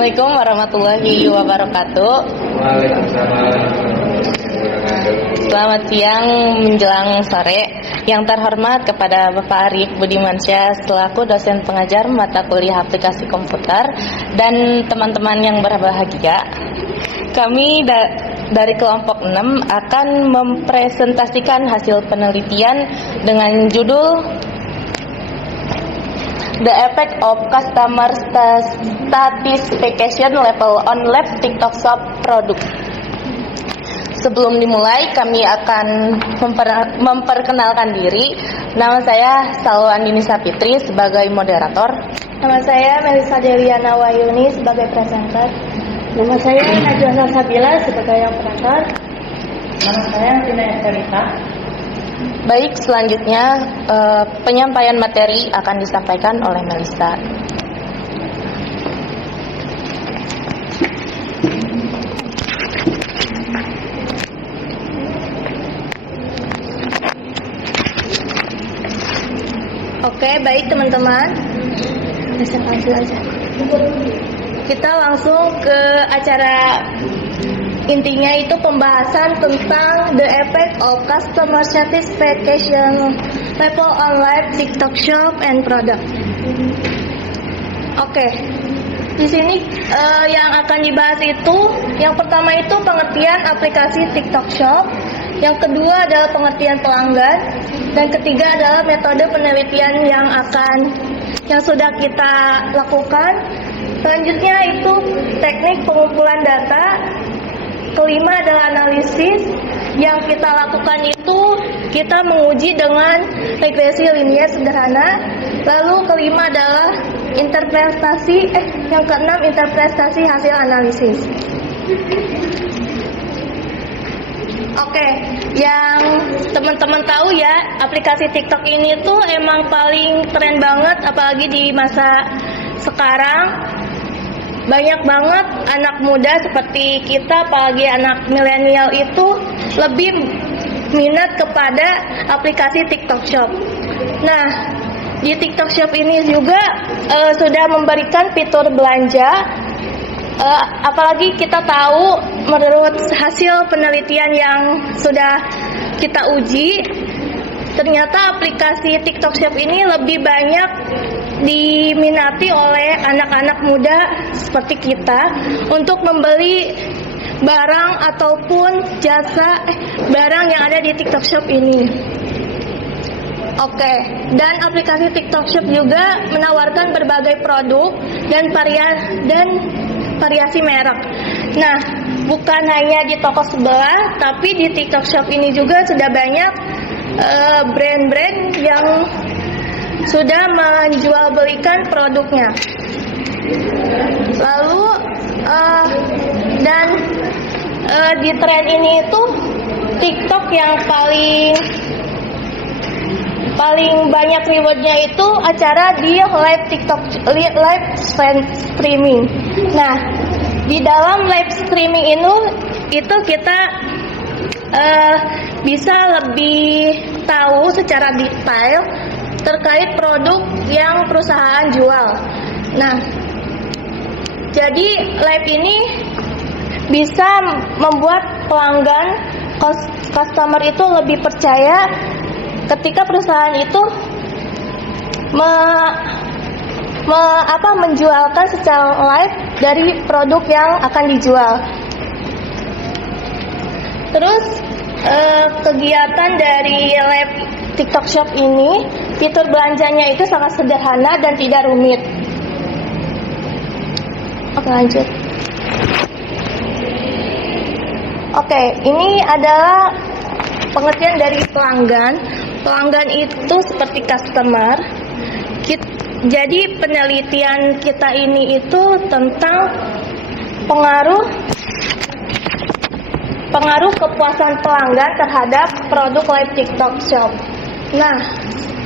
Assalamualaikum warahmatullahi wabarakatuh. Waalaikumsalam. Selamat siang menjelang sore. Yang terhormat kepada Bapak Arif Budimansyah selaku dosen pengajar mata kuliah aplikasi komputer dan teman-teman yang berbahagia. Kami dari kelompok 6 akan mempresentasikan hasil penelitian dengan judul The Effect of Customer Satisfaction Level on Live TikTok Shop Product. Sebelum dimulai, kami akan memperkenalkan diri. Nama saya Salwa Andini Sapitri sebagai moderator. Nama saya Melisa Deliana Wayuni sebagai presenter. Nama saya Najwa Salsabila sebagai operator. Nama saya Tina Estelita. Baik, selanjutnya penyampaian materi akan disampaikan oleh Melisa. Oke, baik teman-teman. Kita langsung ke acara. Intinya itu pembahasan tentang the effect of customer satisfaction level on live TikTok shop and product. Oke. Di sini yang akan dibahas itu, yang pertama itu pengertian aplikasi TikTok Shop, yang kedua adalah pengertian pelanggan, dan ketiga adalah metode penelitian yang sudah kita lakukan. Selanjutnya itu teknik pengumpulan data. Kelima adalah analisis. Yang kita lakukan itu kita menguji dengan regresi linier sederhana. Lalu kelima adalah yang keenam interpretasi hasil analisis. Oke, yang teman-teman tahu ya, aplikasi TikTok ini tuh emang paling keren banget, apalagi di masa sekarang. Banyak banget anak muda seperti kita, apalagi anak milenial itu lebih minat kepada aplikasi TikTok Shop. Nah, di TikTok Shop ini juga sudah memberikan fitur belanja. Apalagi kita tahu menurut hasil penelitian yang sudah kita uji, ternyata aplikasi TikTok Shop ini lebih banyak diminati oleh anak-anak muda seperti kita untuk membeli barang ataupun barang yang ada di TikTok Shop ini. Oke, dan aplikasi TikTok Shop juga menawarkan berbagai produk dan variasi merek. Nah, bukan hanya di toko sebelah, tapi di TikTok Shop ini juga sudah banyak brand-brand yang sudah menjualbelikan produknya. Lalu di tren ini itu TikTok yang paling banyak rewardnya itu acara di live streaming. Nah, di dalam live streaming itu kita bisa lebih tahu secara detail terkait produk yang perusahaan jual. Nah, jadi live ini bisa membuat pelanggan customer itu lebih percaya ketika perusahaan itu menjualkan secara live dari produk yang akan dijual. Terus kegiatan dari live TikTok Shop ini, fitur belanjanya itu sangat sederhana dan tidak rumit. Oke, lanjut. Oke, ini adalah pengertian dari pelanggan. Pelanggan itu seperti customer. Jadi penelitian kita ini itu tentang pengaruh kepuasan pelanggan terhadap produk live TikTok Shop. Nah,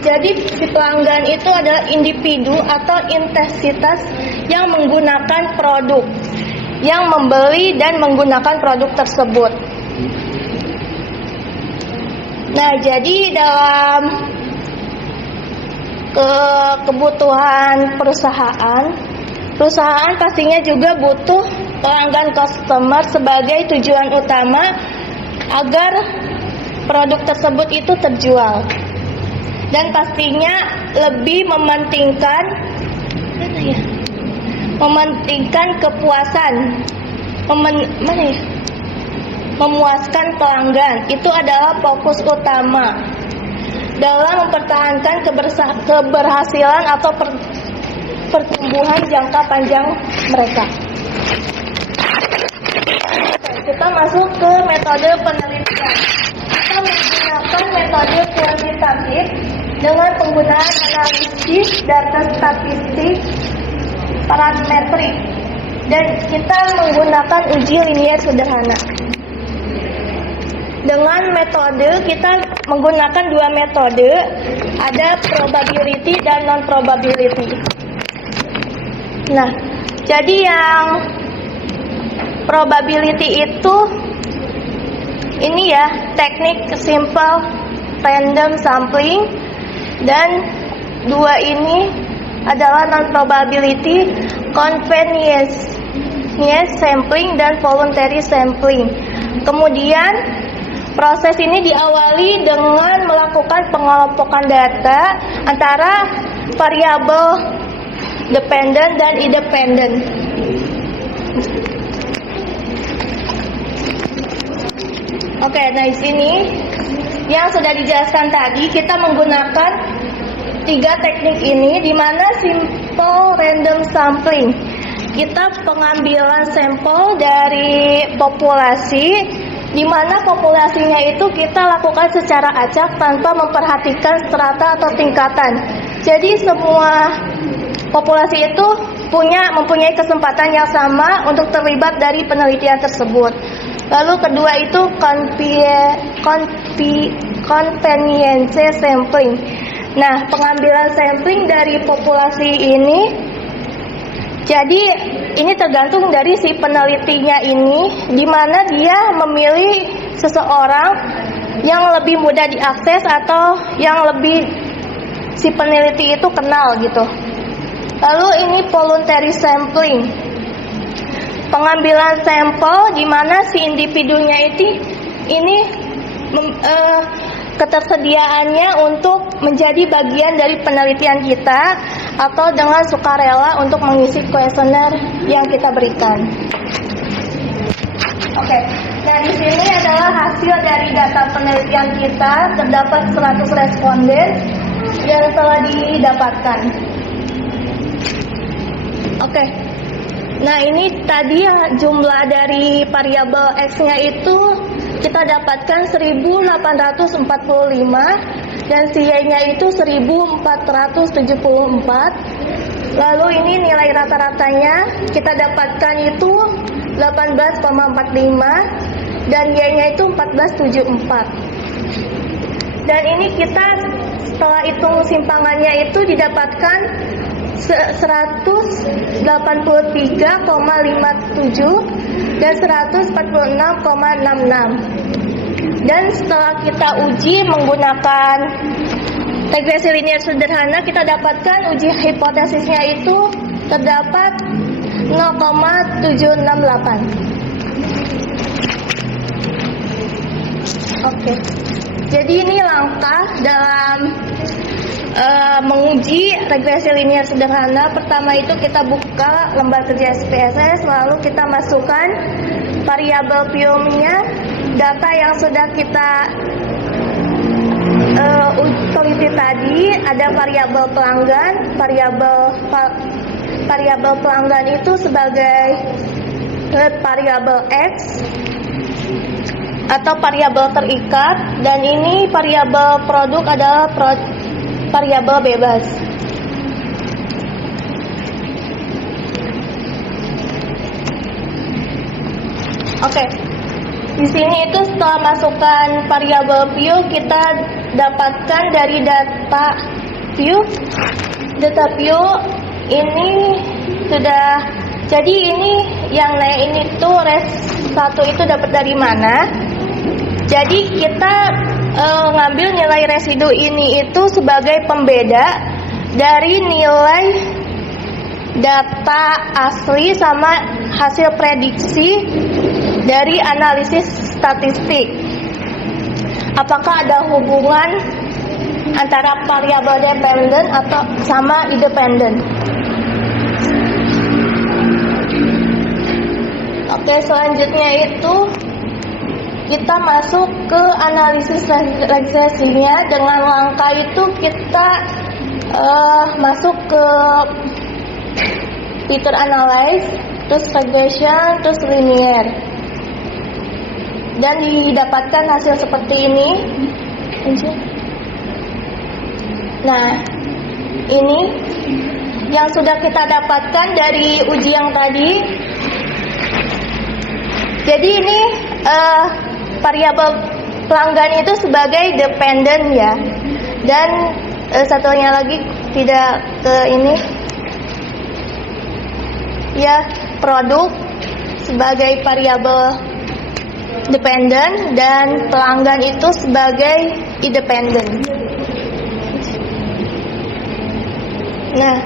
jadi si pelanggan itu adalah individu atau entitas yang menggunakan produk, yang membeli dan menggunakan produk tersebut. Nah, jadi dalam kebutuhan perusahaan Perusahaan pastinya juga butuh pelanggan customer sebagai tujuan utama agar produk tersebut itu terjual. Dan pastinya lebih mementingkan kepuasan, memuaskan pelanggan. Itu adalah fokus utama dalam mempertahankan keberhasilan atau pertumbuhan jangka panjang mereka. Kita masuk ke metode penelitian. Kita menggunakan metode kuantitatif dengan penggunaan analisis data statistik parametrik, dan kita menggunakan uji linier sederhana. Dengan metode, kita menggunakan dua metode, ada probability dan non-probability. Nah, jadi yang probability itu ini ya, teknik simple random sampling, dan dua ini adalah non-probability, convenience sampling dan voluntary sampling. Kemudian proses ini diawali dengan melakukan pengelompokan data antara variabel dependent dan independent. Oke, nah di sini yang sudah dijelaskan tadi, kita menggunakan tiga teknik ini, di mana simple random sampling, kita pengambilan sampel dari populasi, di mana populasinya itu kita lakukan secara acak tanpa memperhatikan strata atau tingkatan. Jadi semua populasi itu mempunyai kesempatan yang sama untuk terlibat dari penelitian tersebut. Lalu kedua itu convenience sampling. Nah, pengambilan sampling dari populasi ini, jadi ini tergantung dari si penelitinya ini, di mana dia memilih seseorang yang lebih mudah diakses atau yang lebih si peneliti itu kenal gitu. Lalu ini voluntary sampling, pengambilan sampel di mana si individunya ini ketersediaannya untuk menjadi bagian dari penelitian kita atau dengan sukarela untuk mengisi kuesioner yang kita berikan. Oke, nah di sini adalah hasil dari data penelitian kita. Terdapat 100 responden yang telah didapatkan. Oke, nah ini tadi jumlah dari variabel X-nya itu kita dapatkan 1845 dan si Y-nya itu 1474. Lalu ini nilai rata-ratanya kita dapatkan itu 18,45 dan Y-nya itu 1474. Dan ini kita setelah hitung simpangannya itu didapatkan 183,57 dan 146,66. Dan setelah kita uji menggunakan regresi linear sederhana, kita dapatkan uji hipotesisnya itu terdapat 0,768. Oke. Jadi ini langkah dalam menguji regresi linear sederhana. Pertama itu kita buka lembar kerja SPSS, lalu kita masukkan variabel Pium-nya, data yang sudah kita teliti tadi, ada variabel pelanggan. Variabel pelanggan itu sebagai variabel X atau variabel terikat, dan ini variabel produk adalah variabel bebas. Oke. Di sini itu setelah masukkan variabel view, kita dapatkan dari data view. Data view ini sudah, jadi ini yang naik ini tuh res 1 itu dapat dari mana? Jadi kita ngambil nilai residu ini itu sebagai pembeda dari nilai data asli sama hasil prediksi dari analisis statistik. Apakah ada hubungan antara variabel dependent atau sama independent? Oke, selanjutnya itu kita masuk ke analisis regresinya. Dengan langkah itu kita masuk ke feature analyze, terus regression, terus linear, dan didapatkan hasil seperti ini. Nah, ini yang sudah kita dapatkan dari uji yang tadi. Jadi ini variabel pelanggan itu sebagai dependent ya, dan satunya lagi tidak ke ini ya, produk sebagai variabel dependent dan pelanggan itu sebagai independent. Nah,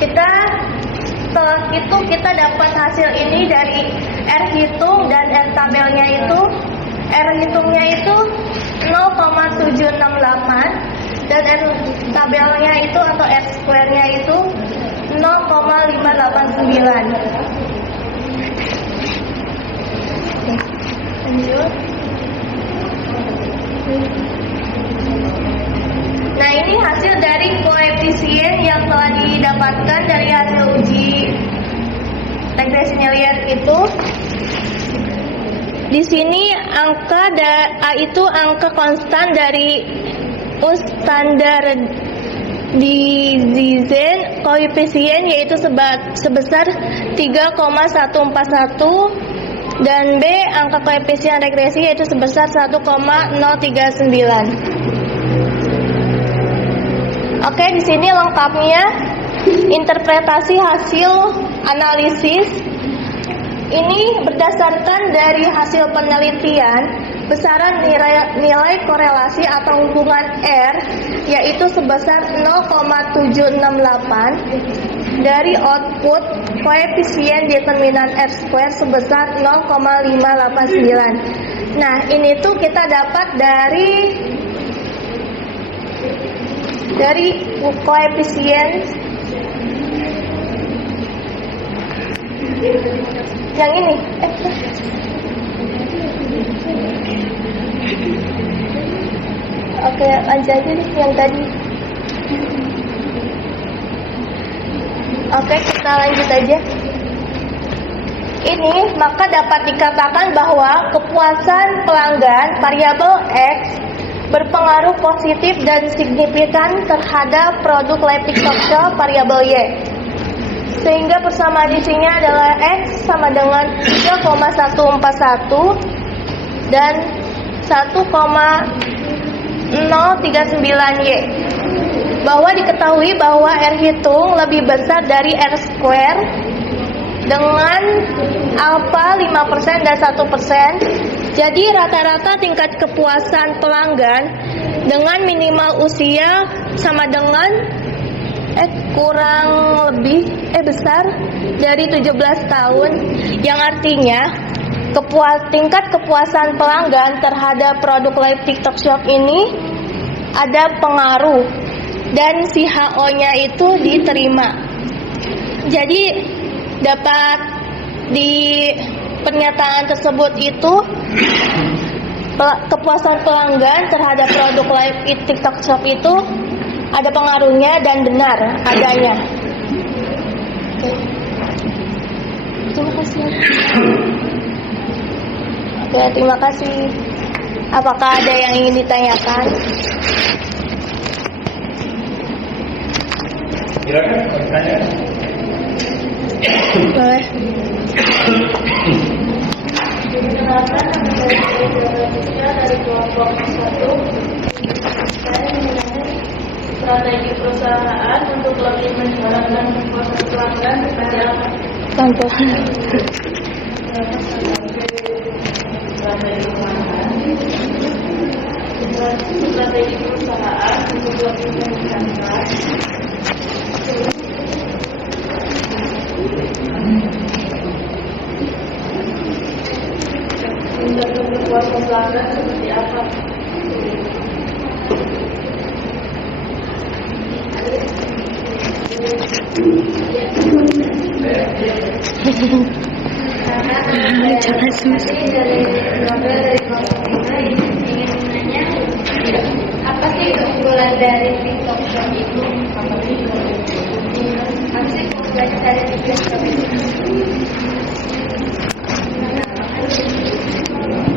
setelah itu kita dapat hasil ini dari R hitung dan R tabelnya itu. R hitungnya itu 0,768 dan R tabelnya itu atau R square-nya itu 0,589. Lanjut. Nah, ini hasil dari koefisien yang telah didapatkan dari hasil uji regresi linear itu. Di sini angka A itu angka konstan dari standardization koefisien, yaitu sebesar 3,141, dan B angka koefisien regresi yaitu sebesar 1,039. Oke, di sini lengkapnya interpretasi hasil analisis. Ini berdasarkan dari hasil penelitian, besaran nilai korelasi atau hubungan R yaitu sebesar 0,768 dari output koefisien determinan R square sebesar 0,589. Nah, ini tuh kita dapat dari koefisien yang ini. Oke, lanjut aja nih yang tadi. Oke, kita lanjut aja. Ini maka dapat dikatakan bahwa kepuasan pelanggan variabel X berpengaruh positif dan signifikan terhadap produk live TikTok Shop variabel Y, sehingga persamaan isinya adalah X sama dengan 3,141 dan 1,039Y. Bahwa diketahui bahwa R hitung lebih besar dari R square dengan alfa 5% dan 1%. Jadi rata-rata tingkat kepuasan pelanggan dengan minimal usia sama dengan kurang lebih besar dari 17 tahun, yang artinya tingkat kepuasan pelanggan terhadap produk live TikTok Shop ini ada pengaruh dan si HO-nya itu diterima. Jadi dapat di pernyataan tersebut itu kepuasan pelanggan terhadap produk live TikTok Shop itu ada pengaruhnya dan benar adanya. Terima kasih. Oke, terima kasih. Apakah ada yang ingin ditanyakan? Silakan bertanya. Boleh. Kenapa dari kelompok 1 saya mengenai strategi perusahaan untuk lebih menjalankan kepuasan pelanggan seperti apa? Strategi perusahaan untuk lebih menjalankan pelanggan seperti apa? Apa sih keunggulan dari TikTok Shop itu? Apa sih keunggulan dari TikTok Shop itu?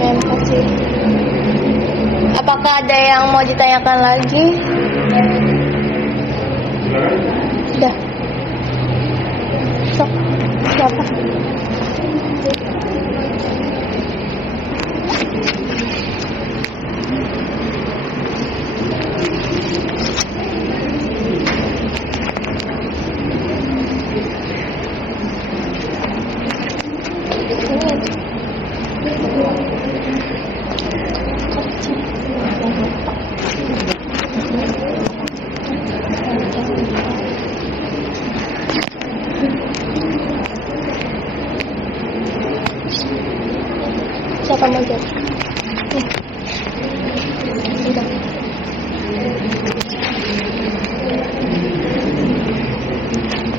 Terima kasih. Apakah ada yang mau ditanyakan lagi? Sudah. Sok. Siapa? Siapa mau jawab?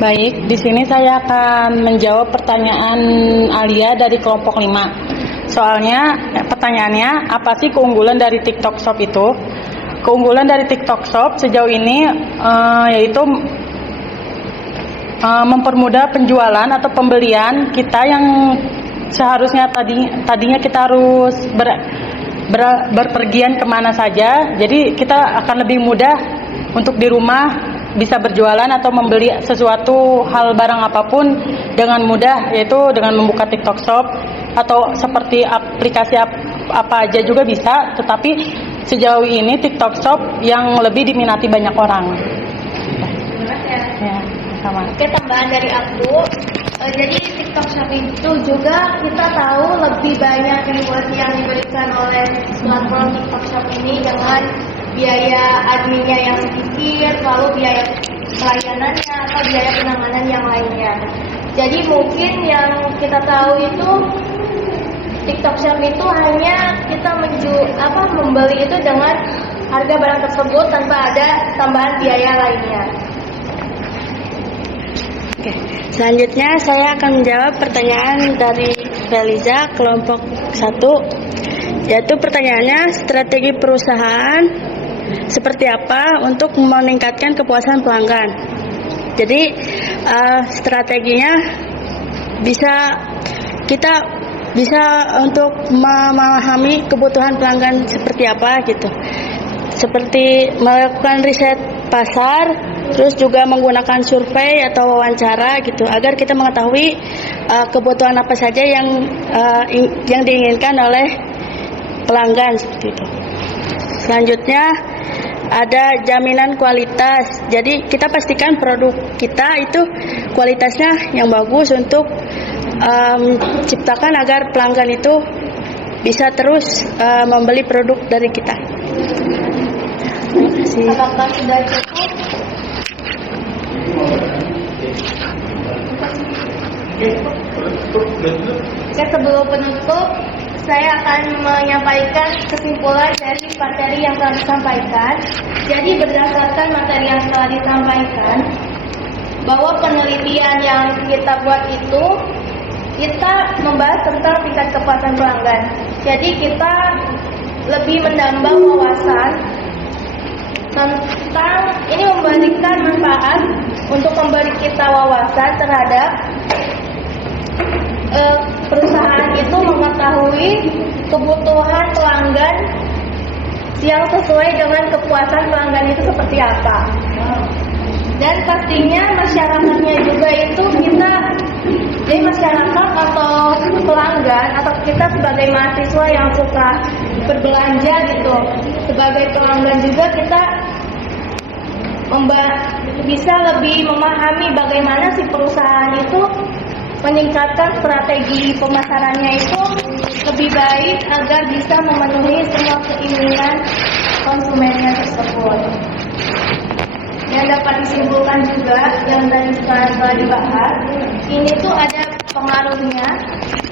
Baik, di sini saya akan menjawab pertanyaan Alia dari kelompok 5. Soalnya pertanyaannya, apa sih keunggulan dari TikTok Shop itu? Keunggulan dari TikTok Shop sejauh ini yaitu mempermudah penjualan atau pembelian kita yang seharusnya tadinya kita harus berpergian kemana saja. Jadi kita akan lebih mudah untuk di rumah bisa berjualan atau membeli sesuatu hal barang apapun dengan mudah, yaitu dengan membuka TikTok Shop atau seperti aplikasi apa aja juga bisa. Tetapi sejauh ini TikTok Shop yang lebih diminati banyak orang. Ya, sama. Oke, tambahan dari aku. Jadi TikTok Shop itu juga kita tahu lebih banyak reward yang diberikan oleh platform TikTok Shop ini dengan biaya adminnya yang sedikit, lalu biaya pelayanannya atau biaya penanganan yang lainnya. Jadi mungkin yang kita tahu itu TikTok Shop itu hanya kita membeli itu dengan harga barang tersebut tanpa ada tambahan biaya lainnya. Oke, selanjutnya saya akan menjawab pertanyaan dari Feliza kelompok 1, yaitu pertanyaannya, strategi perusahaan seperti apa untuk meningkatkan kepuasan pelanggan. Jadi strateginya kita bisa untuk memahami kebutuhan pelanggan seperti apa gitu. Seperti melakukan riset pasar, terus juga menggunakan survei atau wawancara gitu, agar kita mengetahui kebutuhan apa saja yang diinginkan oleh pelanggan seperti itu. Selanjutnya ada jaminan kualitas. Jadi kita pastikan produk kita itu kualitasnya yang bagus untuk ciptakan agar pelanggan itu bisa terus membeli produk dari kita. Terima kasih. Apakah sudah cukup? Oke, sebelum penutup, saya akan menyampaikan kesimpulan dari materi yang telah disampaikan. Jadi berdasarkan materi yang telah disampaikan, bahwa penelitian yang kita buat itu, kita membahas tentang tingkat kepuasan pelanggan. Jadi kita lebih menambah wawasan tentang ini, memberikan manfaat untuk memberi kita wawasan terhadap perusahaan itu mengetahui kebutuhan pelanggan yang sesuai dengan kepuasan pelanggan itu seperti apa. Dan pastinya masyarakatnya juga itu kita, jadi masyarakat atau pelanggan atau kita sebagai mahasiswa yang suka berbelanja gitu, sebagai pelanggan juga kita bisa lebih memahami bagaimana si perusahaan itu meningkatkan strategi pemasarannya itu lebih baik agar bisa memenuhi semua keinginan konsumennya tersebut. Yang dapat disimpulkan juga yang tadi telah dibahas, ini tuh ada pengaruhnya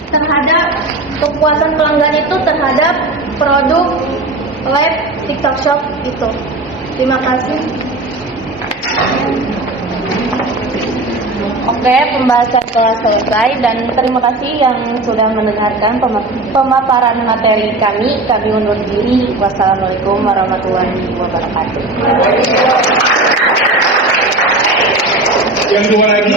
terhadap kepuasan pelanggan itu terhadap produk lab TikTok Shop itu. Terima kasih. Oke, pembahasan telah selesai dan terima kasih yang sudah mendengarkan pemaparan materi kami. Kami undur diri. Wassalamualaikum warahmatullahi wabarakatuh. Yang dua lagi.